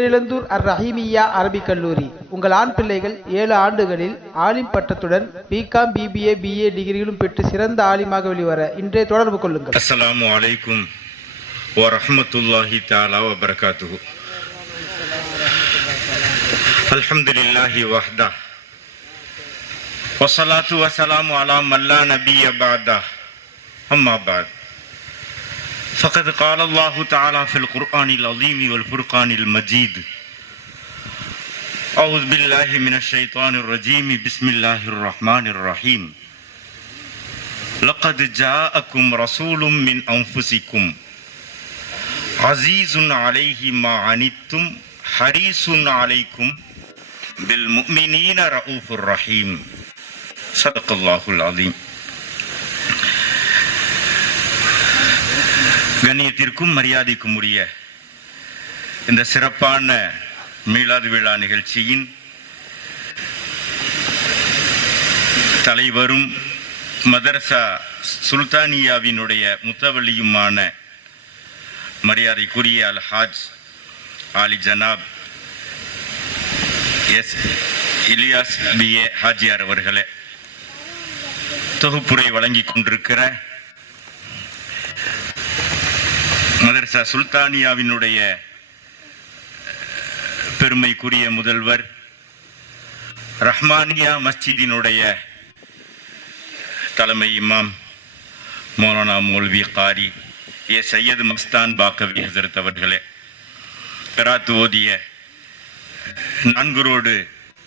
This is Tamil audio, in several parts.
திருளந்தூர் அர் ரஹீமியா அரபிக் கல்லூரி. உங்கள் ஆண் பிள்ளைகள் ஏழு ஆண்டுகளில் ஆலிம் பட்டத்துடன் பிகாம் பிபிஏ பிஏ டிகிரிகளும் பெற்று சிறந்த ஆலிமாக வெளிவர இன்றைய தொடர்பு கொள்ளுங்கள். அஸ்லாம் வலைக்கும் வரமத்துல்லாஹி தாலா வபரகாத்து அல்ஹம்துலில்லாஹி வஹ்தா. வசலாத்து வசலாம் அலா மல்லா நபி அபாதா அம்மாபாத் فقد قال الله تعالى في القرآن العظيم والفرقان المجيد. أعوذ بالله من الشيطان الرجيم. بسم الله الرحمن الرحيم. لقد جاءكم رسول من أنفسكم عزيز عليه ما عنتم حريص عليكم بالمؤمنين رؤوف رحيم. صدق الله العظيم. கண்ணியத்திற்கும் மரியாதைக்கும் உரிய இந்த சிறப்பான மீளாது விழா நிகழ்ச்சியின் தலைவரும் மதரசா சுல்தானியாவினுடைய முத்தவள்ளியுமான மரியாதைக்குரிய அல் ஹாஜ் ஆலி ஜனாப் S Ilyas P A Hajiyar அவர்களே தொகுப்புரை வழங்கி கொண்டிருக்கிற மதர்சா சுல்தானியாவினுடைய பெருமைக்குரிய முதல்வர் ரஹ்மானியா மஸ்ஜிதினுடைய தலைமை இமாம் மௌலானா மௌல்வி காரி ஏ சையது மஸ்தான் பாக்கவி ஹசரத் அவர்களே. பெராத்து ஓதிய நான்கு ரோடு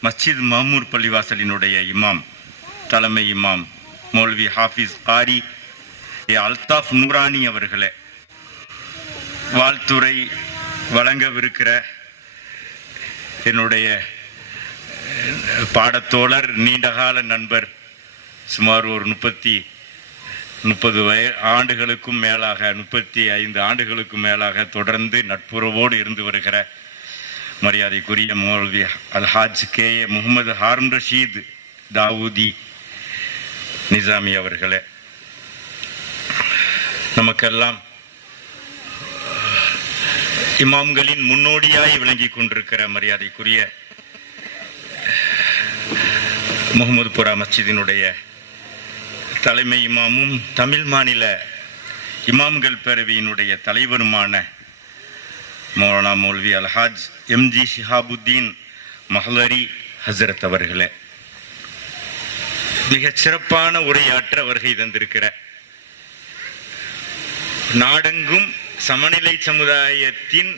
மஸ்ஜித் மாமூர் பள்ளிவாசலினுடைய இமாம் தலைமை இமாம் மௌல்வி ஹாஃபிஸ் காரி ஏ அல்தாஃப் நூரானி அவர்களே. வாழ்த்துறை வழங்கவிருக்கிற என்னுடைய பாடத்தோழர் நீண்டகால நண்பர் சுமார் ஒரு முப்பத்தி முப்பது வய ஆண்டுகளுக்கும் மேலாக முப்பத்தி ஐந்து ஆண்டுகளுக்கும் மேலாக தொடர்ந்து நட்புறவோடு இருந்து வருகிற மரியாதைக்குரிய மௌல்வி Alhaj K. A. Mohammed horn Rasheed Dawoodi Nizami அவர்களே. நமக்கெல்லாம் இமாம்களின் முன்னோடியாய் விளங்கிக் கொண்டிருக்கிற மரியாதைக்குரிய முகமது புரா மஸ்ஜிதினுடைய தலைமை இமாமும் தமிழ் மாநில இமாம்கள் பேரவையினுடைய தலைவருமான மௌலானா மௌல்வி அல்ஹாஜ் எம்ஜி ஷிஹாபுத்தீன் மஹலரி ஹசரத் அவர்களே. மிகச் சிறப்பான உரையாற்ற வருகை தந்திருக்கிற நாடெங்கும் சமநிலை சமுதாயத்தின்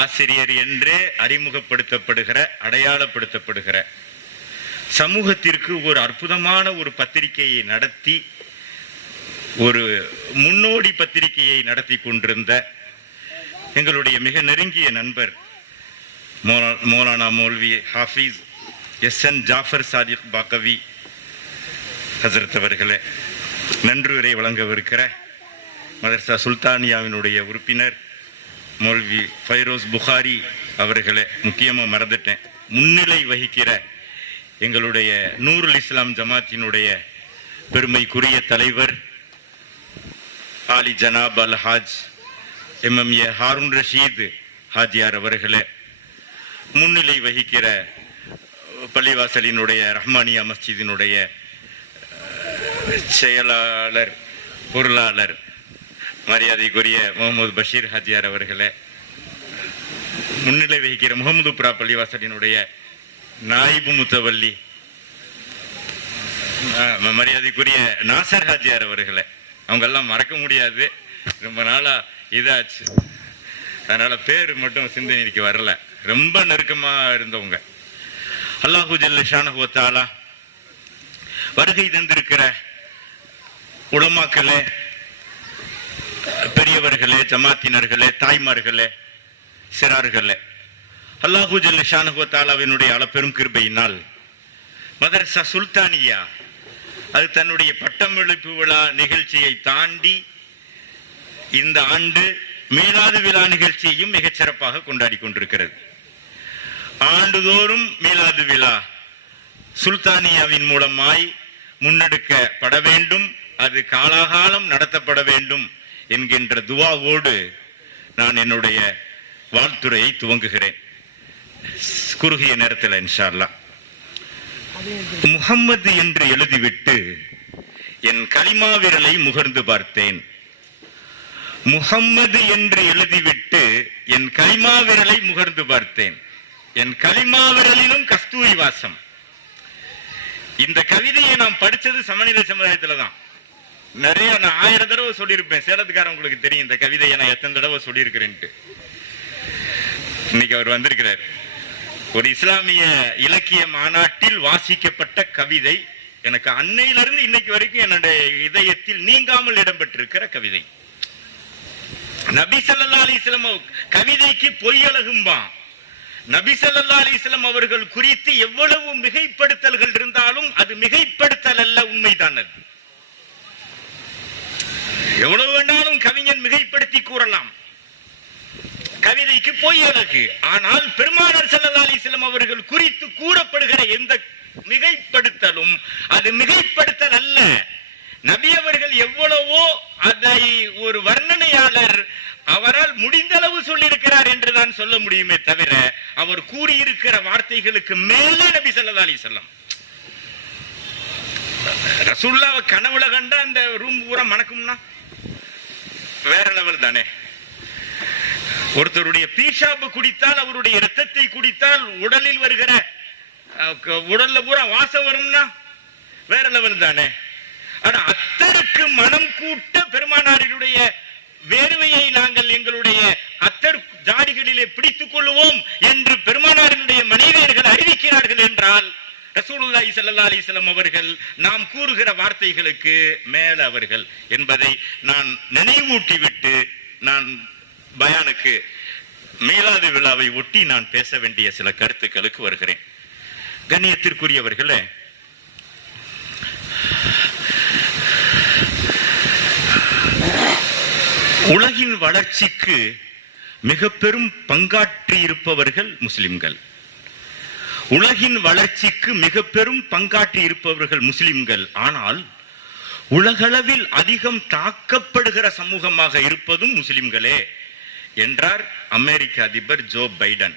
ஆசிரியர் என்றே அறிமுகப்படுத்தப்படுகிற அடையாளப்படுத்தப்படுகிற சமூகத்திற்கு ஒரு அற்புதமான ஒரு பத்திரிகையை நடத்தி ஒரு முன்னோடி பத்திரிகையை நடத்தி கொண்டிருந்த எங்களுடைய மிக நெருங்கிய நண்பர் மோலானா மௌலானா மௌல்வி ஹாஃபீஸ் எஸ் என் ஜாஃபர் சாதிக் பாக்கவி ஹசரத் அவர்களே நன்றியுரை வழங்கவிருக்கிற மதர்சா சுல்தானியாவினுடைய உறுப்பினர் மௌல்வி ஃபைரோஸ் புகாரி அவர்களை முக்கியமாக மறந்துட்டேன். முன்னிலை வகிக்கிற எங்களுடைய நூருல் இஸ்லாம் ஜமாத்தினுடைய பெருமைக்குரிய தலைவர் Aali Janab Al Haj M M A Haroon Rasheed Hajiyar அவர்களே முன்னிலை வகிக்கிற பள்ளிவாசலினுடைய ரஹ்மானியா மஸ்ஜிதினுடைய செயலாளர் பொருளாளர் மரியாதைக்குரிய முகமது பஷீர் ஹாஜியார் அவர்களே முன்னிலை வகிக்கிற முகமதுபுரா பள்ளிவாசலினுடைய நாயிபு முத்தவல்லி மரியாதைக்குரிய நாசர் ஹாஜியார் அவர்களே அவங்க எல்லாம் மறக்க முடியாது. ரொம்ப நாளா இதாச்சு. அதனால பேர் மட்டும் சிந்தனைக்கு வரல. ரொம்ப நெருக்கமா இருந்தவங்க. அல்லாஹூ ஜல்ல வருகை தந்திருக்கிற உலமாக்களே பெரியவர்களே ஜமாத்தினர்களே தாய்மார்களே சிறார்களே அல்லாஹூ ஜல்ல அளப்பெரும் கிருபையினால் மதரசா சுல்தானியா அது தன்னுடைய பட்டமளிப்பு விழா நிகழ்ச்சியை தாண்டி இந்த ஆண்டு மீளாது விழா நிகழ்ச்சியையும் மிகச்சிறப்பாக கொண்டாடி கொண்டிருக்கிறது. ஆண்டுதோறும் மீளாது விழா சுல்தானியாவின் மூலமாய் முன்னெடுக்கப்பட வேண்டும் அது காலாகாலம் நடத்தப்பட வேண்டும் என்கின்ற துவாவோடு நான் என்னுடைய வாழ்த்துறையை துவங்குகிறேன். குறுகிய நேரத்தில் இன்ஷால்லா முகம்மது என்று எழுதிவிட்டு என் கலிமா விரலை முகர்ந்து பார்த்தேன். முகம்மது என்று எழுதிவிட்டு என் கலிமா விரலை முகர்ந்து பார்த்தேன். என் கலிமா விரலிலும் கஸ்தூரி வாசம் இந்த கவிதையை நான் படிச்சது சமநிலை சமுதாயத்துல தான். நிறைய நான் ஆயிரம் தடவை சொல்லியிருப்பேன். சேலத்துக்காரன் உங்களுக்கு தெரியும் இந்த கவிதையை நான் எத்தனை தடவை சொல்லியிருக்கிறேன்ட்டு. இன்னைக்கு அவர் வந்திருக்கிறார். ஒரு இஸ்லாமிய இலக்கிய மாநாட்டில் வாசிக்கப்பட்ட கவிதை. எனக்கு அன்னையிலிருந்து இன்னைக்கு வரைக்கும் என்னுடைய இதயத்தில் நீங்காமல் இடம்பெற்றிருக்கிற கவிதை. நபி ஸல்லல்லாஹு அலைஹி கவிதைக்கு பொய்யழகும்பான் நபி ஸல்லல்லாஹு அலைஹி அவர்கள் குறித்து எவ்வளவு மிகைப்படுத்தல்கள் இருந்தாலும் அது மிகைப்படுத்தல் அல்ல உண்மைதான் அது. எவ்வளவு வேண்டாலும் கவிஞன் மிகைப்படுத்தி கூறலாம். கவிதைக்கு போய் எனக்கு ஆனால் பெருமானார் ஸல்லல்லாஹு அலிஸ்லம் அவர்கள் குறித்து கூறப்படுகிற எந்த மிகைப்படுத்தலும் அது மிகைப்படுத்தல் அல்ல. நபி அவர்கள் எவ்வளவோ அதை ஒரு வர்ணனையாளர் அவரால் முடிந்த அளவு சொல்லியிருக்கிறார் என்று தான் சொல்ல முடியுமே தவிர அவர் கூறியிருக்கிற வார்த்தைகளுக்கு மேலே நபி ஸல்லல்லாஹு அலைஹி வஸல்லம். கனவுல கண்டா அந்த ரூம் பூரா மணக்கும்னா? வேற லெவல் தானே. ஒருத்தருடைய பீஷாப்பு குடித்தால் அவருடைய ரத்தத்தை குடித்தால் உடலில் வருகிற உடல்ல பூரா வாசம் வரும்னா வேற லெவல் தானே. ஆனா அத்தருக்கு மனம் கூட்ட பெருமானாரினுடைய வேர்வையை நாங்கள் எங்களுடைய அத்தர் ஜாடிகளிலே பிடித்துக் கொள்வோம் என்று பெருமானாரினுடைய மனைவியர்கள் அறிவிக்கிறார்கள் என்றால் ரசூலுல்லாஹி சல்லா அலிஸ்லம் அவர்கள் நாம் கூறுகிற வார்த்தைகளுக்கு மேல அவர்கள் என்பதை நான் நினைவூட்டிவிட்டு நான் பயானுக்கு மீளாது விழாவை ஒட்டி நான் பேச வேண்டிய சில கருத்துக்களுக்கு வருகிறேன். கண்ணியத்திற்குரியவர்களே உலகின் வளர்ச்சிக்கு மிக பெரும் பங்காற்றி இருப்பவர்கள் முஸ்லிம்கள். உலகின் வளர்ச்சிக்கு மிக பெரும் பங்காற்றி இருப்பவர்கள் முஸ்லிம்கள். ஆனால் உலகளவில் அதிகம் தாக்கப்படுகிற சமூகமாக இருப்பதும் முஸ்லிம்களே என்றார் அமெரிக்க அதிபர் ஜோ பைடன்.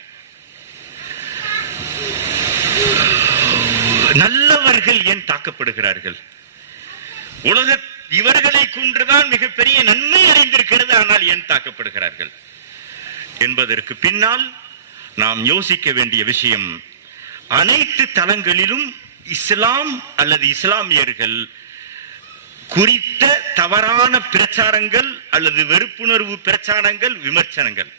நல்லவர்கள் ஏன் தாக்கப்படுகிறார்கள்? உலக இவர்களை கொண்டுதான் மிகப்பெரிய நன்மை அடைந்திருக்கிறது ஆனால் ஏன் தாக்கப்படுகிறார்கள்? என்பதற்கு பின்னால் நாம் யோசிக்க வேண்டிய விஷயம் அனைத்து தளங்களிலும் இஸ்லாம் அல்லது இஸ்லாமியர்கள் குறித்த தவறான பிரச்சாரங்கள் அல்லது வெறுப்புணர்வு பிரச்சாரங்கள் விமர்சனங்கள்.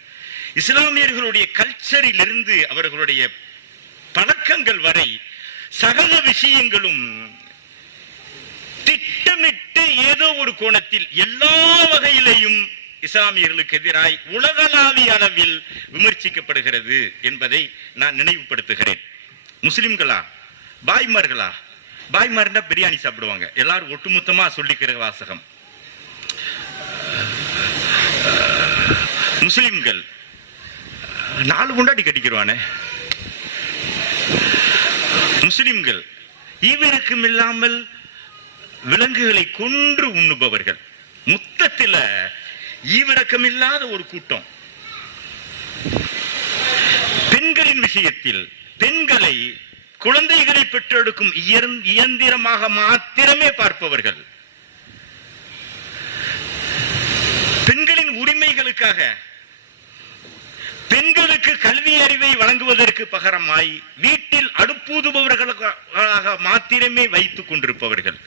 இஸ்லாமியர்களுடைய கல்ச்சரில் இருந்து அவர்களுடைய பழக்கங்கள் வரை சகல விஷயங்களும் திட்டமிட்டு ஏதோ ஒரு கோணத்தில் எல்லா வகையிலையும் இஸ்லாமியர்களுக்கு எதிராய் உலகளாவிய அளவில் விமர்சிக்கப்படுகிறது என்பதை நான் நினைவுபடுத்துகிறேன். முஸ்லிம்களா? பாய்மார்களா? பாய்மார்னா பிரியாணி சாப்பிடுவாங்க. எல்லாரும் ஒட்டுமொத்தமா சொல்லிக்கிற வாசகம். முஸ்லிம்கள் நாலு குண்டாடி கட்டிக்கிறவானே முஸ்லிம்கள் இவருக்கும் இல்லாமல் விலங்குகளை கொன்று உண்ணுபவர்கள். மொத்தத்தில் ஈவிரக்கம் இல்லாத ஒரு கூட்டம். பெண்களின் விஷயத்தில் பெண்களை குழந்தைகளை பெற்றெடுக்கும் இயந்திரமாக மாத்திரமே பார்ப்பவர்கள். பெண்களின் உரிமைகளுக்காக பெண்களுக்கு கல்வி அறிவை வழங்குவதற்கு பகரமாய் வீட்டில் அடுப்பூதுபவர்களாக மாத்திரமே வைத்துக் கொண்டிருப்பவர்கள்.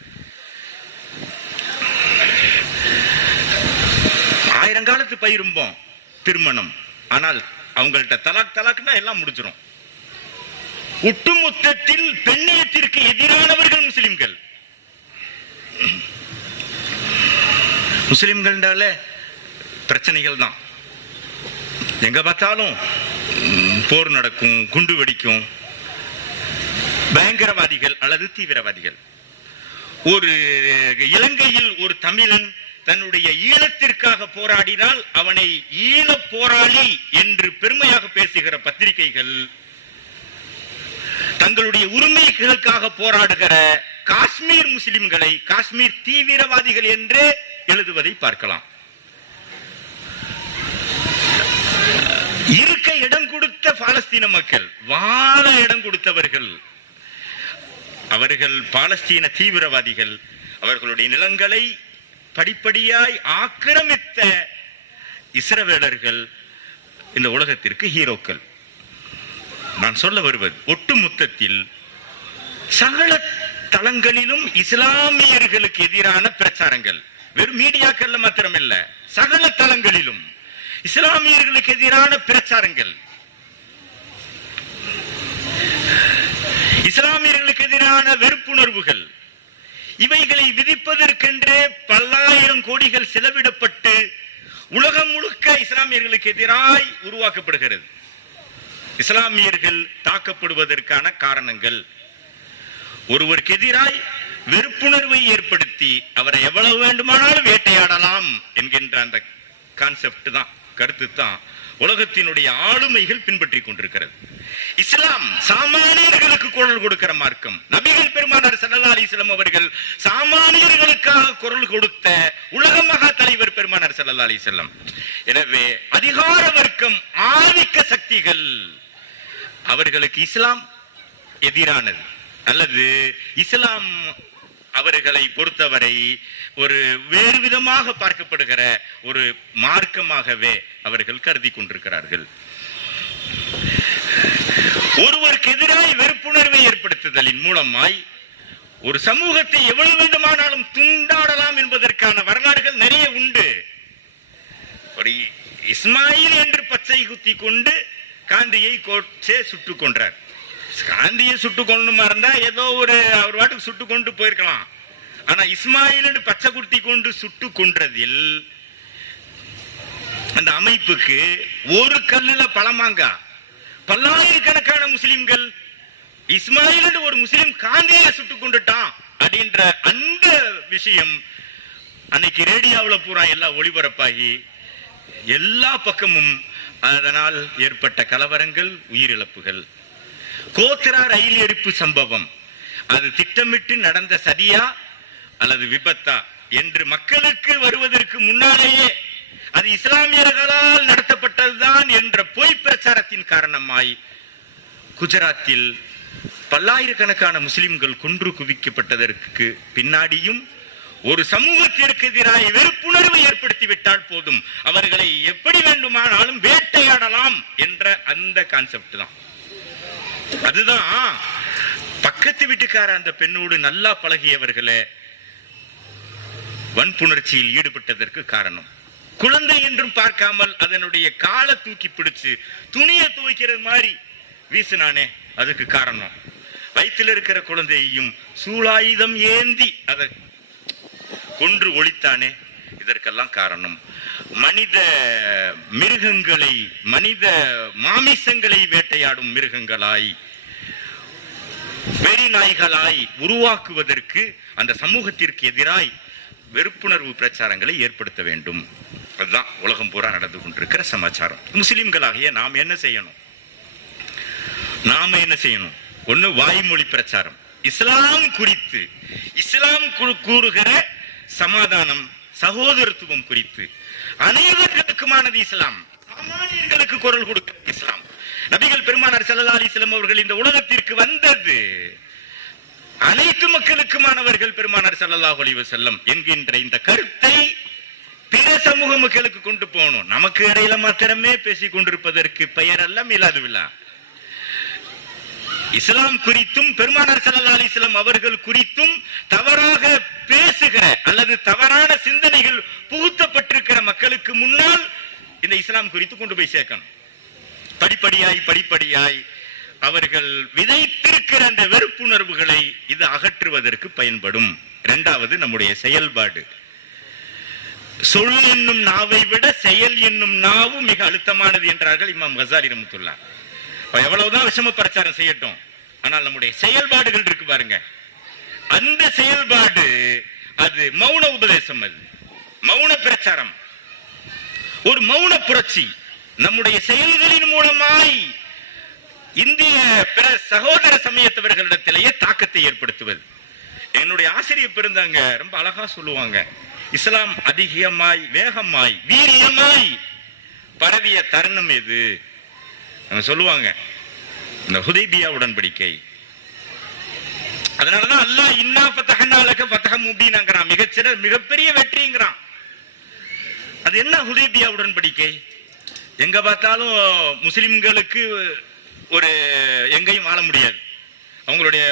ஆயிரங்காலத்து பயிரும்போம் திருமணம். ஆனால் அவங்கள்ட்ட தலாக் தலாக்னா எல்லாம் முடிச்சிடும் ஒட்டுமொத்தத்தில் பெண்ணியத்திற்கு எதிரானவர்கள் முஸ்லிம்கள். முஸ்லிம்கள்னால பிரச்சனைகள் தான். எங்க பார்த்தாலும் போர் நடக்கும் குண்டு வெடிக்கும். பயங்கரவாதிகள் அல்லது தீவிரவாதிகள். ஒரு இலங்கையில் ஒரு தமிழன் தன்னுடைய ஈழத்திற்காக போராடினால் அவனை ஈழ போராளி என்று பெருமையாக பேசுகிற பத்திரிகைகள் தங்களுடைய உரிமைகளுக்காக போராடுகிற காஷ்மீர் முஸ்லிம்களை காஷ்மீர் தீவிரவாதிகள் என்று எழுதுவதை பார்க்கலாம். பாலஸ்தீன மக்கள் வாழ இடம் கொடுத்தவர்கள் அவர்கள் பாலஸ்தீன தீவிரவாதிகள் அவர்களுடைய நிலங்களை படிப்படியாய் ஆக்கிரமித்த இஸ்ரவேலர்கள் இந்த உலகத்திற்கு ஹீரோக்கள். நான் சொல்ல வருவது ஒட்டுமொத்தத்தில் சகல தளங்களிலும் இஸ்லாமியர்களுக்கு எதிரான பிரச்சாரங்கள். வெறும் மீடியாக்கள்ல மாத்திரமில்ல சகல தளங்களிலும் இஸ்லாமியர்களுக்கு எதிரான பிரச்சாரங்கள். இஸ்லாமியர்களுக்கு எதிரான வெறுப்புணர்வுகள். இவைகளை விதிப்பதற்கென்றே பல்லாயிரம் கோடிகள் செலவிடப்பட்டு உலகம் முழுக்க இஸ்லாமியர்களுக்கு எதிராய் உருவாக்கப்படுகிறது. இஸ்லாமியர்கள் தாக்கப்படுவதற்கான காரணங்கள். ஒருவருக்கு எதிராய் வெறுப்புணர்வை ஏற்படுத்தி அவரை எவ்வளவு வேண்டுமானாலும் வேட்டையாடலாம் என்கின்ற அந்த கான்செப்ட் தான் கருத்து தான் உலகத்தினுடைய ஆளுமைகள் பின்பற்றி கொண்டிருக்கிறது. இஸ்லாம் சாமானியர்களுக்கு குரல் கொடுக்கிற மார்க்கம். நபிகள் பெருமானார் சல்லா அலைஹி அவர்கள் சாமானியர்களுக்காக குரல் கொடுத்த உலக மகா தலைவர் பெருமானார் சல்லா அலைஹி எனவே அதிகார வர்க்கம் ஆதிக்க சக்திகள். அவர்களுக்கு இஸ்லாம் எதிரானது. அல்லது இஸ்லாம் அவர்களை பொறுத்தவரை ஒரு வேறு விதமாக பார்க்கப்படுகிற ஒரு மார்க்கமாகவே அவர்கள் கருதி கொண்டிருக்கிறார்கள். ஒருவருக்கு எதிராய் வெறுப்புணர்வை ஏற்படுத்துதலின் மூலமாய் ஒரு சமூகத்தை எவ்வளவு விதமானாலும் துண்டாடலாம் என்பதற்கான வரலாறுகள் நிறைய உண்டு. ஒரு இஸ்மாயில் என்று பச்சை குத்தி கொண்டு காந்தியை கோச்சே சுட்டு கொன்றார். காந்தியை சுட்டு கொள்ளணுமா இருந்தா ஏதோ ஒரு அவர் வாட்டுக்கு சுட்டு கொண்டு போயிருக்கலாம். ஆனா இஸ்மாயில் பச்சை குத்தி கொண்டு சுட்டு கொன்றதில் அந்த அமைப்புக்கு ஒரு கல்லுல பழமாங்கா. பல்லாயிரக்கணக்கான முஸ்லிம்கள் இஸ்மாயில் ஒரு முஸ்லிம் காந்தியை சுட்டு கொண்டுட்டான் அப்படின்ற அந்த விஷயம் அன்னைக்கு ரேடியோவில் பூரா எல்லாம் ஒளிபரப்பாகி எல்லா பக்கமும் அதனால் ஏற்பட்ட கலவரங்கள் உயிரிழப்புகள். கோத்ரா ரயில் எரிப்பு சம்பவம். அது திட்டமிட்டு நடந்த சதியா அல்லது விபத்தா என்று மக்களுக்கு வருவதற்கு முன்னாலேயே அது இஸ்லாமியர்களால் நடத்தப்பட்டதுதான் என்ற பொய் பிரச்சாரத்தின் காரணமாய் குஜராத்தில் பல்லாயிரக்கணக்கான முஸ்லிம்கள் கொன்று குவிக்கப்பட்டதற்கு பின்னாடியும் ஒரு சமூகத்திற்கு எதிராக வெறுப்புணர்வு ஏற்படுத்தி விட்டால் போதும். அவர்களை எப்படி வேண்டுமானாலும் வேட்டையாடலாம் என்ற அந்த கான்செப்ட் தான். அதுதான் பக்கத்து வீட்டுக்கார அந்த பெண்ணோடு நல்லா பழகியவர்களே வன்புணர்ச்சியில் ஈடுபட்டதற்கு காரணம். குழந்தை என்றும் பார்க்காமல் அதனுடைய காலை தூக்கி பிடிச்சு துணியை துவைக்கிறது மாதிரி வீசினானே அதுக்கு காரணம். வயிற்றில் இருக்கிற குழந்தையையும் சூளாயுதம் ஏந்தி அதை கொன்று ஒழித்தானே? இதற்கெல்லாம் காரணம். மனித மிருகங்களை மனித மாமிசங்களை வேட்டையாடும் மிருகங்களாய் வெறி நாய்களாய் உருவாக்குவதற்கு அந்த சமூகத்திற்கு எதிராய் வெறுப்புணர்வு பிரச்சாரங்களை ஏற்படுத்த வேண்டும். அதுதான் உலகம் பூரா நடந்து கொண்டிருக்கிற சமாச்சாரம். முஸ்லிம்களாகிய நாம் என்ன செய்யணும்? நாம என்ன செய்யணும்? ஒண்ணு வாய்மொழி பிரச்சாரம். இஸ்லாம் குறித்து இஸ்லாம் கூறுகிற சமாதானம் சகோதரத்துவம் குறித்து. அனைவர்களுக்குமானது இஸ்லாம். சாமானியர்களுக்கு குரல் கொடுக்கிறது இஸ்லாம். நபிகள் பெருமானார் செல்லா அலைஹி அவர்கள் இந்த உலகத்திற்கு வந்தது. அனைத்து மக்களுக்குமானவர்கள் பெருமானார் ஸல்லல்லாஹு அலைஹி செல்லம் என்கின்ற இந்த கருத்தை பிற சமூக மக்களுக்கு கொண்டு போகணும். நமக்கு இடையில மாத்திரமே பேசிக் கொண்டிருப்பதற்கு பெயர் அல்ல மீளாது விழா இஸ்லாம் குறித்தும் பெருமானார் சல்லா அலிஸ்லாம் அவர்கள் குறித்தும் தவறாக பேசுகிற அல்லது தவறான சிந்தனைகள் புகுத்தப்பட்டிருக்கிற மக்களுக்கு முன்னால் இந்த இஸ்லாம் குறித்து கொண்டு போய் சேர்க்கணும். படிப்படியாய் படிப்படியாய் அவர்கள் விதைத்திருக்கிற அந்த வெறுப்புணர்வுகளை இது அகற்றுவதற்கு பயன்படும். இரண்டாவது நம்முடைய செயல்பாடு. சொல் என்னும் நாவை விட செயல் என்னும் நாவு மிக அழுத்தமானது என்றார்கள் இமாம் ஹசாரி ரமத்துல்லா எவ்வளவுதான் விஷம பிரச்சாரம் செய்யட்டும். ஆனால் நம்முடைய செயல்பாடுகள் இருக்கு பாருங்க. அந்த செயல்பாடு அது மௌன உபதேசம் அது. மௌன பிரச்சாரம். ஒரு மௌன புரட்சி நம்முடைய செயல்களின் மூலமாய் இந்திய பிற சகோதர சமயத்தவர்களிடத்திலேயே தாக்கத்தை ஏற்படுத்துவது. என்னுடைய ஆசிரியர் பிறந்தாங்க ரொம்ப அழகா சொல்லுவாங்க. இஸ்லாம் அதிகமாய் வேகமாய் வீரியமாய் பரவிய தருணம் எது? சொல்லுவாங்க இந்த ஹுதைபியா உடன்படிக்கை. அதனாலதான் அல்லாஹ் இன்னா பத்தகனாலக பத்தகம் முபீனாங்கறான். மிகச்சிற மிகப்பெரிய வெற்றிங்கிறான். அது என்ன ஹுதைபியா உடன்படிக்கை? எங்க பார்த்தாலும் முஸ்லிம்களுக்கு ஒரு எங்கேயும் வாழ முடியாது. அவங்களுடைய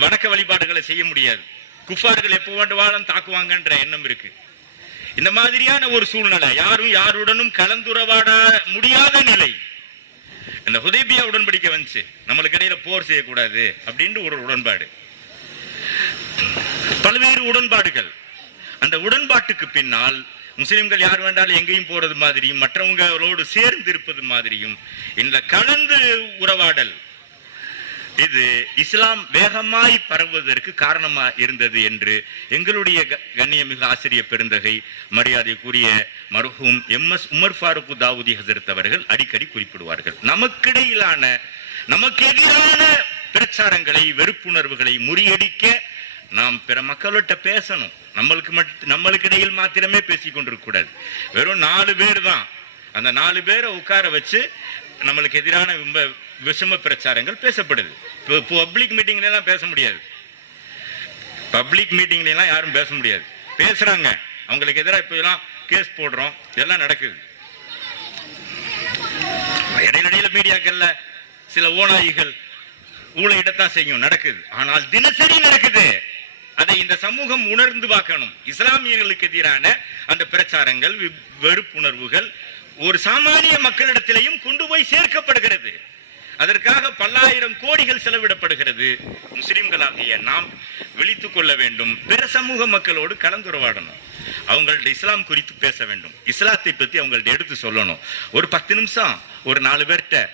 வணக்க வழிபாடுகளை செய்ய முடியாது. குஃபார்கள் எப்போ வேண்டுமானாலும் தாக்குவாங்கன்ற எண்ணம் இருக்கு. இந்த மாதிரியான ஒரு சூழ்நிலை யாரும் யாருடனும் கலந்துரவாட முடியாத நிலை. இந்த ஹுதேபியா உடன்படிக்கை வந்துச்சு. நம்மளுக்கு இடையில போர் செய்யக்கூடாது அப்படின்ட்டு ஒரு உடன்பாடு. பல்வேறு உடன்பாடுகள். அந்த உடன்பாட்டுக்கு பின்னால் முஸ்லிம்கள் யார் வேண்டாலும் எங்கேயும் போறது மாதிரியும் மற்றவங்களோடு சேர்ந்து இருப்பது மாதிரியும் இந்த கலந்து உறவாடல் இது இஸ்லாம் வேகமாய் பரவுவதற்கு காரணமா இருந்தது என்று எங்களுடைய க- கண்ணியமிகு ஆசிரியர் பெருந்தகை மரியாதைக்குரிய மருகும் எம் எஸ் உமர் ஃபாரூக் தாவூதி ஹசரத் அவர்கள் அடிக்கடி குறிப்பிடுவார்கள். நமக்கிடையிலான நமக்கு எதிரான பிரச்சாரங்களை வெறுப்புணர்வுகளை முறியடிக்க நாம் பிற மக்கள்கிட்ட பேசணும். நம்மளுக்கு மட்டும் நம்மளுக்கு இடையில் மாத்திரமே பேசிக் கொண்டிருக்க கூடாது. வெறும் நாலு பேர் தான். அந்த நாலு பேரை உட்கார வச்சு நம்மளுக்கு எதிரான விஷம பிரச்சாரங்கள் பேசப்படுது. பப்ளிக் மீட்டிங்ல எல்லாம் பேச முடியாது. பப்ளிக் மீட்டிங்ல எல்லாம் யாரும் பேச முடியாது. பேசுறாங்க. அவங்களுக்கு எதிராக இப்ப எல்லாம் கேஸ் போடுறோம். இதெல்லாம் நடக்குது. இடையில மீடியாக்கள்ல சில ஓநாய்கள் ஊழையிடத்தான் செய்யும். நடக்குது. ஆனால் தினசரி நடக்குது. அதை இந்த சமூகம் உணர்ந்து பார்க்கணும். இஸ்லாமியர்களுக்கு எதிரான அந்த பிரச்சாரங்கள் வெறுப்புணர்வுகள் ஒரு சாமானிய மக்களிடத்திலையும் கொண்டு போய் சேர்க்கப்படுகிறது. அதற்காக பல்லாயிரம் கோடிகள் செலவிடப்படுகிறது. முஸ்லிம்களாகிய நாம் விழித்துக் கொள்ள வேண்டும். பிற சமூக மக்களோடு கலந்துரையாடணும். அவங்கள்ட்ட இஸ்லாம் குறித்து பேச வேண்டும். இஸ்லாத்தை பத்தி அவங்கள்ட்ட எடுத்து சொல்லணும். ஒரு பத்து நிமிஷம் ஒரு நாலு பேர்கிட்ட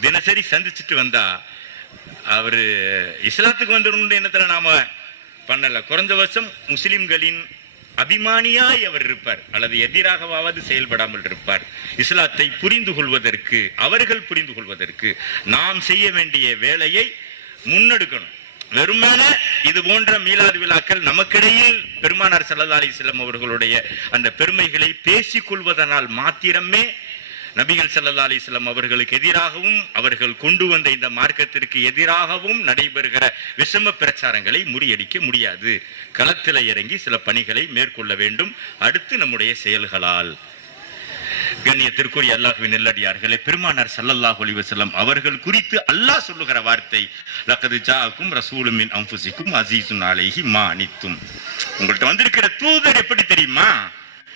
தினசரி சந்திச்சுட்டு வந்தா அவரு இஸ்லாத்துக்கு வந்துடும் எண்ணத்துல நாம பண்ணல. குறைஞ்சபட்சம் முஸ்லிம்களின் அபிமானியாய் அவர் இருப்பார். அல்லது எதிராகவாவது செயல்படாமல் இருப்பார். இஸ்லாத்தை புரிந்து கொள்வதற்கு அவர்கள் புரிந்து கொள்வதற்கு நாம் செய்ய வேண்டிய வேலையை முன்னெடுக்கணும். வெறுமான இது போன்ற மீலாது விழாக்கள் நமக்கிடையில் பெருமானார் ஸல்லல்லாஹு செல்லம் அவர்களுடைய அந்த பெருமைகளை பேசிக் கொள்வதனால் மாத்திரமே நபிகள் சல்லா அலிஸ்லாம் அவர்களுக்கு எதிராகவும் அவர்கள் கொண்டு வந்த இந்த மார்க்கத்திற்கு எதிராகவும் நடைபெறுகிற விஷம பிரச்சாரங்களை முறியடிக்க முடியாது. களத்தில் இறங்கி சில பணிகளை மேற்கொள்ள வேண்டும். அடுத்து நம்முடைய செயல்களால். கண்ணியத்திற்குரிய அல்லாஹுவின் நெல்லடியார்களே பெருமானார் சல்லல்லாஹ் ஒலிவசல்லம் அவர்கள் குறித்து அல்லாஹ் சொல்லுகிற வார்த்தை லக்கது ஜாக்கும் ரசூலுமின் அம்புசிக்கும் அன்ஃபுசிக்கும் அஸீஸுன் மா அனித்தும் உங்கள்கிட்ட வந்திருக்கிற தூதர் எப்படி தெரியுமா?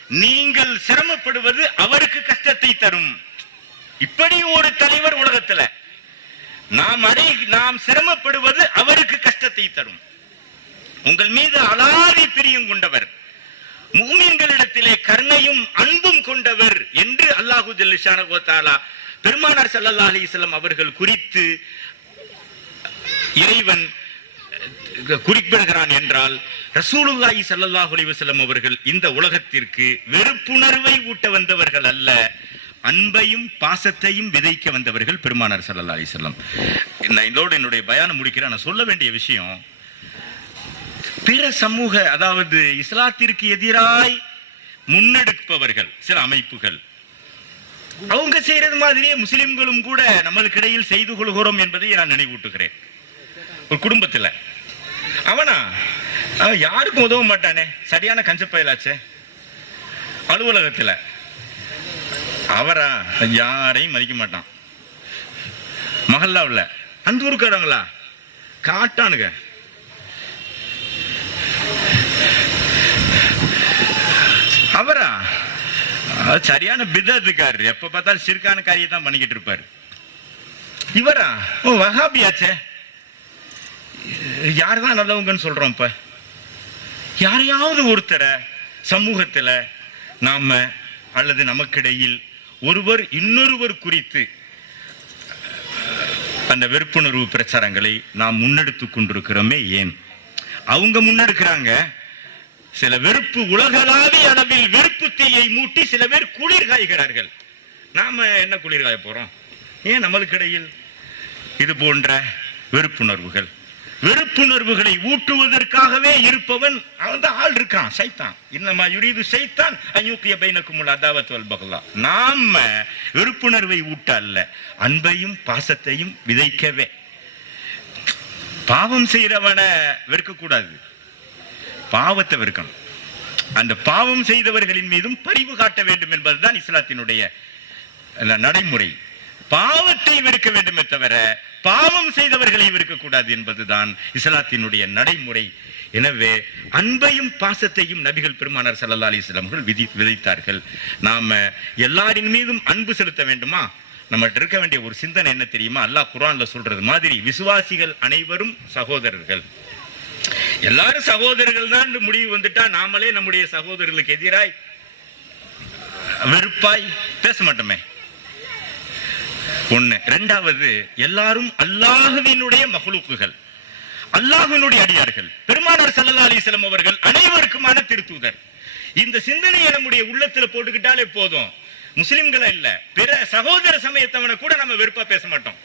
நீங்கள் சிரமப்படுவது அவருக்கு கஷ்டத்தை தரும். இப்படி ஒரு தலைவர் உலகத்துல நாம் அதை நாம் சிரமப்படுவது அவருக்கு கஷ்டத்தை தரும். உங்கள் மீது அலாதி பிரியம் கொண்டவர் மூமின்களிடத்திலே கருணையும் அன்பும் கொண்டவர் என்று அல்லாஹு ஜல்லிஷானு பெருமானார் சல்லா அலிஸ்லாம் அவர்கள் குறித்து இறைவன் குறிப்பிடுகிறான் என்றால் ரசூலுல்லாஹி ஸல்லல்லாஹு அலைஹி வஸல்லம் அவர்கள் இந்த உலகத்திற்கு வெறுப்புணர்வை ஊட்ட வந்தவர்கள் அல்ல அன்பையும் பாசத்தையும் விதைக்க வந்தவர்கள் பெருமானார் ஸல்லல்லாஹு அலைஹி வஸல்லம். நான் இதோடு என்னுடைய பயானம் முடிக்கிறேன். நான் சொல்ல வேண்டிய விஷயம் பிற சமூக அதாவது இஸ்லாத்திற்கு எதிராய் முன்னெடுப்பவர்கள் சில அமைப்புகள் அவங்க செய்யறது மாதிரியே முஸ்லிம்களும் கூட நம்மளுக்கு இடையில் செய்து கொள்கிறோம் என்பதை நான் நினைவூட்டுகிறேன். ஒரு குடும்பத்துல அவனா? யாருக்கும் உதவ மாட்டானே. சரியான கஞ்சப்பயலாச்சே அலுவலகத்துல. அவரா? யாரையும் மதிக்க மாட்டான். மகல்லாவில். அந்த ஊருக்காரங்களா காட்டானுங்க. அவரா? சரியான சரியான பிதத்துக்காரர் எப்ப பார்த்தாலும் சிறுக்கான காரியம் தான் பண்ணிக்கிட்டு இருப்பாரு. இவரா? ஓ வகாபியாச்சே யார் தான் நல்லவங்கன்னு சொல்றோம் இப்போ? யாரையாவது ஒருத்தரை சமூகத்தில் நாம் அல்லது நமக்கிடையில் ஒருவர் இன்னொருவர் குறித்து அந்த வெறுப்புணர்வு பிரச்சாரங்களை நாம் முன்னெடுத்து கொண்டிருக்கிறோமே ஏன்? அவங்க முன்னெடுக்கிறாங்க. சில வெறுப்பு உலகளாவிய அளவில் வெறுப்பு தீயை மூட்டி சில பேர் குளிர் காய்கிறார்கள். நாம என்ன குளிர் காய போறோம்? ஏன் நம்மளுக்கிடையில்? இது போன்ற வெறுப்புணர்வுகள். வெறுப்புணர்வுகளை ஊட்டுவதற்காகவே இருப்பவன் அவன் தான் ஆள் இருக்கான் சைத்தான். இன்னமா யுரீது சைத்தான் அயூக்கிய பைனக்குமுல் அதாவத் வல் பகலா. நாம வெறுப்புணர்வை ஊட்ட அல்ல அன்பையும் பாசத்தையும் விதைக்கவே. பாவம் செய்கிறவனை வெறுக்கக்கூடாது. பாவத்தை வெறுக்கணும். அந்த பாவம் செய்தவர்களின் மீதும் பரிவு காட்ட வேண்டும் என்பதுதான் இஸ்லாத்தினுடைய நடைமுறை. பாவத்தை விடுக்க வேண்டுமே தவிர பாவம் செய்தவர்களை விடுக்கக்கூடாது என்பதுதான் இஸ்லாத்தினுடைய நடைமுறை. எனவே அன்பையும் பாசத்தையும் நபிகள் பெருமானார் சல்லா அலைஹி அவர்கள் விதி விதித்தார்கள். நாம எல்லாரின் மீதும் அன்பு செலுத்த வேண்டுமா? நம்மகிட்ட இருக்க வேண்டிய ஒரு சிந்தனை என்ன தெரியுமா? அல்லாஹ் குரான்ல சொல்றது மாதிரி விசுவாசிகள் அனைவரும் சகோதரர்கள். எல்லாரும் சகோதரர்கள் தான் முடிவு வந்துட்டா நாமளே நம்முடைய சகோதரர்களுக்கு எதிராய் வெறுப்பாய் பேச மாட்டோமே. ஒண்ணு. ரெண்டாவது எல்லாரும் அல்லாஹுவினுடைய மகளுக்குகள் அல்லாஹுனுடைய அடியார்கள். பெருமானார் ஸல்லல்லாஹு அலிஸ்லம் அவர்கள் அனைவருக்குமான திருத்தூதர். இந்த சிந்தனையை நம்முடைய உள்ளத்துல போட்டுக்கிட்டாலே போதும். முஸ்லிம்களை இல்ல பிற சகோதர சமயத்தவனை கூட நம்ம வெறுப்பா பேச மாட்டோம்.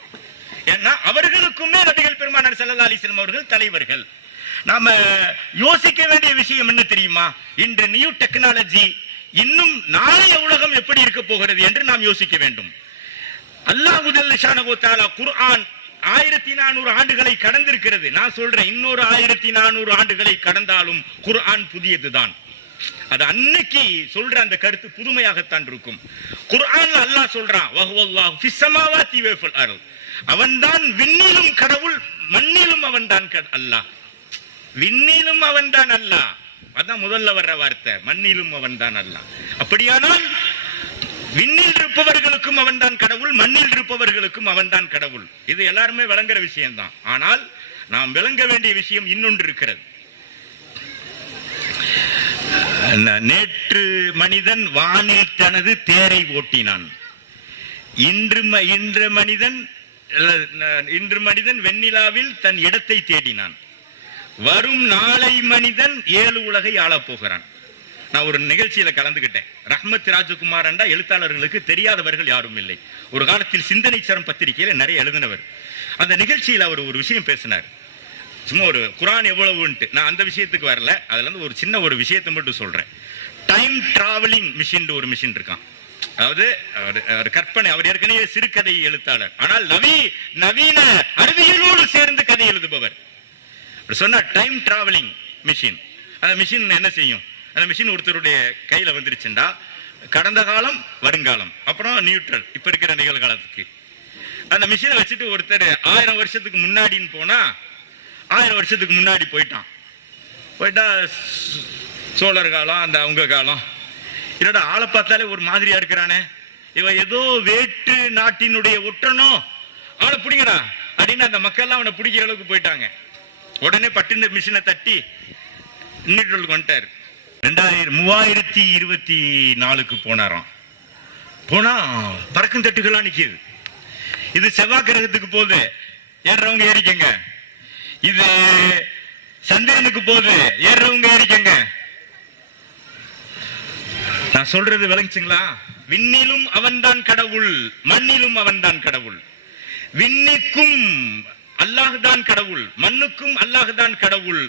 ஏன்னா அவர்களுக்குமே நபிகள் பெருமானார் ஸல்லல்லாஹு அலிஸ்லம் அவர்கள் தலைவர்கள். நாம யோசிக்க வேண்டிய விஷயம் என்ன தெரியுமா? இன்று நியூ டெக்னாலஜி இன்னும் நாளைய உலகம் எப்படி இருக்க போகிறது என்று நாம் யோசிக்க வேண்டும். அல்லாஹ் குர்ஆன் ஆயிரத்தி நானூறு ஆண்டுகளை கடந்திருக்கிறது. நான் சொல்றேன் இன்னொரு ஆயிரத்தி நானூறு ஆண்டுகளை கடந்தாலும் குர்ஆன் புதியதுதான். அது அன்னைக்கு சொல்ற அந்த கருத்து புதுமையாகத்தான் இருக்கும். குர்ஆன் அல்லாஹ் சொல்றான் வஹுவல்லாஹு ஃபிஸ் ஸமாவாத்தி வ அவன்தான் விண்ணிலும் கடவுள் மண்ணிலும் அவன்தான் கட- அல்லாஹ். விண்ணிலும் அவன்தான் அல்லாஹ். அதான் முதல்ல வர்ற வார்த்தை மண்ணிலும் அவன்தான் அல்லாஹ். அப்படியானால் விண்ணில் இருப்பவர்களுக்கும் அவன்தான் கடவுள் மண்ணில் இருப்பவர்களுக்கும் அவன்தான் கடவுள். இது எல்லாருமே விளங்குற விஷயம்தான். ஆனால் நாம் விளங்க வேண்டிய விஷயம் இன்னொன்று இருக்கிறது. நேற்று மனிதன் வானில் தனது தேரை ஓட்டினான். இன்று ம- இன்று மனிதன் இன்று மனிதன் வெண்ணிலாவில் தன் இடத்தை தேடினான். வரும் நாளை மனிதன் ஏழு உலகை ஆளப் போகிறான் நான் ஒரு நிகழ்ச்சியில கலந்துகிட்டேன். ரஹ்மத் ராஜகுமார் என்றா எழுத்தாளர்களுக்கு தெரியாதவர்கள் யாரும் இல்லை. ஒரு காலத்தில் சிந்தனை சரம் பத்திரிகையில நிறைய எழுதினவர். அந்த நிகழ்ச்சியில் அவர் ஒரு விஷயம் பேசினார். சும்மா ஒரு குரான் எவ்வளவுன்ட்டு. நான் அந்த விஷயத்துக்கு வரல. அதுல இருந்து ஒரு சின்ன ஒரு விஷயத்தை மட்டும் சொல்றேன். டைம் டிராவலிங் மிஷின் ஒரு மிஷின் இருக்கான். அதாவது அவர் கற்பனை அவர் ஏற்கனவே சிறுகதை எழுத்தாளர். ஆனால் நவீ நவீன அறிவியலோடு சேர்ந்து கதை எழுதுபவர். அவர் சொன்ன டைம் டிராவலிங் மிஷின் அந்த மிஷின் என்ன செய்யும்? அந்த மிஷின் ஒருத்தருடைய கையில் வந்துருச்சுண்டா. கடந்த காலம் வருங்காலம். அப்புறம் நியூட்ரல் இப்போ இருக்கிற நிகழ்காலத்துக்கு. அந்த மிஷினை வச்சுட்டு ஒருத்தர் ஆயிரம் வருஷத்துக்கு முன்னாடின்னு போனால் ஆயிரம் வருஷத்துக்கு முன்னாடி போயிட்டான். போயிட்டா சோழர் காலம் அந்த அவங்க காலம். என்னோட ஆளை பார்த்தாலே ஒரு மாதிரியா இருக்கிறானே. இவன் ஏதோ வேட்டு நாட்டினுடைய ஒற்றனோ? ஆளை பிடிங்கடா. அப்படின்னு அந்த மக்கள்லாம் அவனை பிடிக்கிற அளவுக்கு போயிட்டாங்க. உடனே பட்டின மிஷினை தட்டி நியூட்ரலுக்கு வந்துட்டார். ரெண்டாயிரம் மூவாயிரத்தி இருபத்தி நாலுக்கு போனாராம். போனா பறக்கும் தட்டுகளா நிக்குது. இது செவ்வாய் கிரகத்துக்கு போகுது. ஏறுறவங்க ஏறிக்கங்க. இது சந்திரனுக்கு போகுது. ஏறுறவங்க ஏறிக்கங்க. நான் சொல்றது விளங்குச்சுங்களா? விண்ணிலும் அவன்தான் கடவுள் மண்ணிலும் அவன்தான் கடவுள். விண்ணிக்கும் அல்லாஹுதான் கடவுள் மண்ணுக்கும் அல்லாஹுதான் கடவுள்.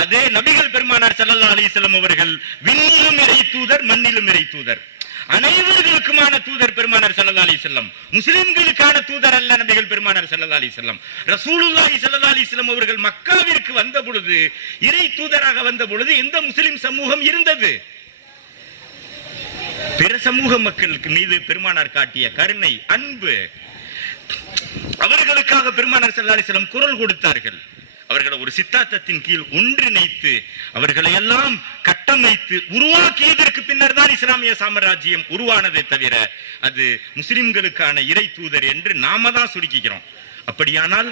அதே நபிகள் பெருமானார் சல்லா அலிசல்லம் அவர்கள் விண்ணிலும் இறை தூதர் மண்ணிலும் இறை தூதர். அனைவர்களுக்குமான தூதர் பெருமானார் சல்லா அலி செல்லம் முஸ்லிம்களுக்கான தூதர் அல்ல நபிகள் பெருமானார் சல்லா அலி செல்லம் ரசூலுல்லாஹி சல்லா அலி செல்லம் அவர்கள் மக்காவிற்கு வந்த பொழுது இறை தூதராக வந்த பொழுது எந்த முஸ்லிம் சமூகம் இருந்தது? பிற சமூக மக்களுக்கு மீது பெருமானார் காட்டிய கருணை அன்பு. அவர்களுக்காக பெருமானார் ஸல்லல்லாஹு குரல் கொடுத்தார்கள். அவர்களை ஒரு சித்தாந்தத்தின் கீழ் ஒன்றிணைத்து அவர்களை எல்லாம் கட்டமைத்து உருவாக்கியதற்கு பின்னர் தான் இஸ்லாமிய சாம்ராஜ்யம் உருவானதே தவிர அது முஸ்லிம்களுக்கான இறை தூதர் என்று நாம தான் சுருக்கிக்கிறோம். அப்படியானால்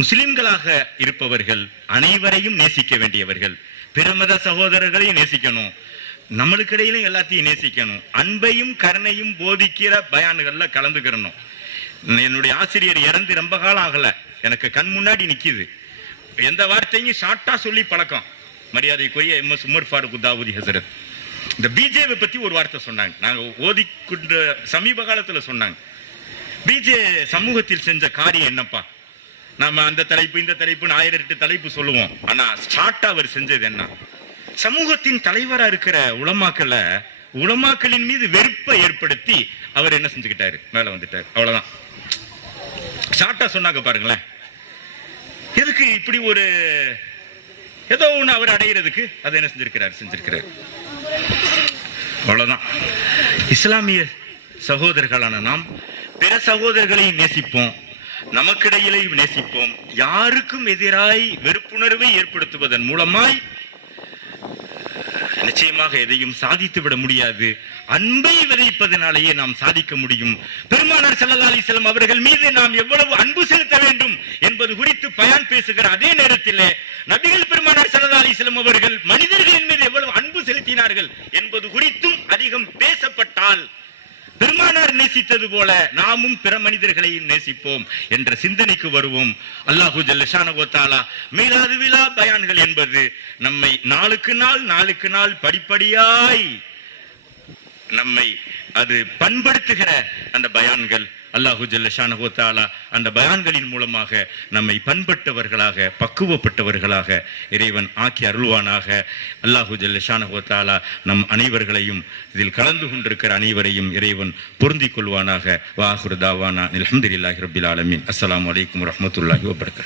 முஸ்லிம்களாக இருப்பவர்கள் அனைவரையும் நேசிக்க வேண்டியவர்கள் பிரமத சகோதரர்களையும் நேசிக்கணும் நம்மளுக்கிடையிலும் எல்லாத்தையும் நேசிக்கணும் அன்பையும் கருணையும் போதிக்கிற பயான்களில் கலந்துக்கிறணும். என்னுடைய ஆசிரியர் இறந்து ரொம்ப காலம் ஆகல. எனக்கு கண் முன்னாடி நிக்குது. எந்த வார்த்தையும் ஷார்ட்டா சொல்லி பழக்கம். மரியாதைக்குரிய எம் எஸ் உமர் ஃபாருக் உதாவுதி ஹசரத். இந்த பிஜேபி பத்தி ஒரு வார்த்தை சொன்னாங்க. நாங்க ஓதிக்கொண்ட சமீப காலத்துல சொன்னாங்க. பிஜே சமூகத்தில் செஞ்ச காரியம் என்னப்பா? நம்ம அந்த தலைப்பு இந்த தலைப்புன்னு ஆயிரம் எட்டு தலைப்பு சொல்லுவோம். ஆனா ஸ்டார்ட் அவர் செஞ்சது என்ன? சமூகத்தின் தலைவரா இருக்கிற உளமாக்களை உலமாக்களின் மீது வெறுப்பை ஏற்படுத்தி அவர் என்ன செஞ்சுக்கிட்டாரு? மேல வந்துட்டாரு. அவ்வளவுதான். ஷார்ட்டா சொன்னாங்க பாருங்களேன். எதுக்கு இப்படி ஒரு ஏதோ ஒண்ணு அவர் அடையிறதுக்கு அதை என்ன செஞ்சிருக்கிறார் செஞ்சிருக்கிறார். அவ்வளவுதான். இஸ்லாமிய சகோதரர்களான நாம் பிற சகோதரர்களை நேசிப்போம் நமக்கிடையிலே நேசிப்போம். யாருக்கும் எதிராய் வெறுப்புணர்வை ஏற்படுத்துவதன் மூலமாய் நிச்சயமாக எதையும் சாதித்து விட முடியாது. அன்பை விதைப்பதனாலேயே நாம் சாதிக்க முடியும். பெருமானார் ஸல்லல்லாஹு அலைஹி அவர்கள் மீது நாம் எவ்வளவு அன்பு செலுத்த வேண்டும் என்பது குறித்து பயன் பேசுகிற அதே நேரத்தில் நபிகள் பெருமானார் ஸல்லல்லாஹு அலைஹி அவர்கள் மனிதர்களின் மீது எவ்வளவு அன்பு செலுத்தினார்கள் என்பது குறித்தும் அதிகம் பேசப்பட்டால் பெருமானார் நேசித்தது போல நாமும் பிற மனிதர்களையும் நேசிப்போம் என்ற சிந்தனைக்கு வருவோம். அல்லாஹு ஜல்லஷானஹு மீலாது விழா பயான்கள் என்பது நம்மை நாளுக்கு நாள் நாளுக்கு நாள் படிப்படியாய் நம்மை அது பண்படுத்துகிற அந்த பயான்கள். அல்லாஹு ஜல்லஷான ஹோத்தாலா அந்த பயான்களின் மூலமாக நம்மை பண்பட்டவர்களாக பக்குவப்பட்டவர்களாக இறைவன் ஆக்கி அருள்வானாக. அல்லாஹு ஜல்லஷான தஆலா நம் அனைவர்களையும் இதில் கலந்து கொண்டிருக்கிற அனைவரையும் இறைவன் பொருந்திக் கொள்வானாக. வாஹுர் தாவானா. அல்ஹம்துலில்லாஹி ரபில் ஆலமின். அஸ்லாம் வலைக்கம் வரமத்துல்லாஹி வபர்கா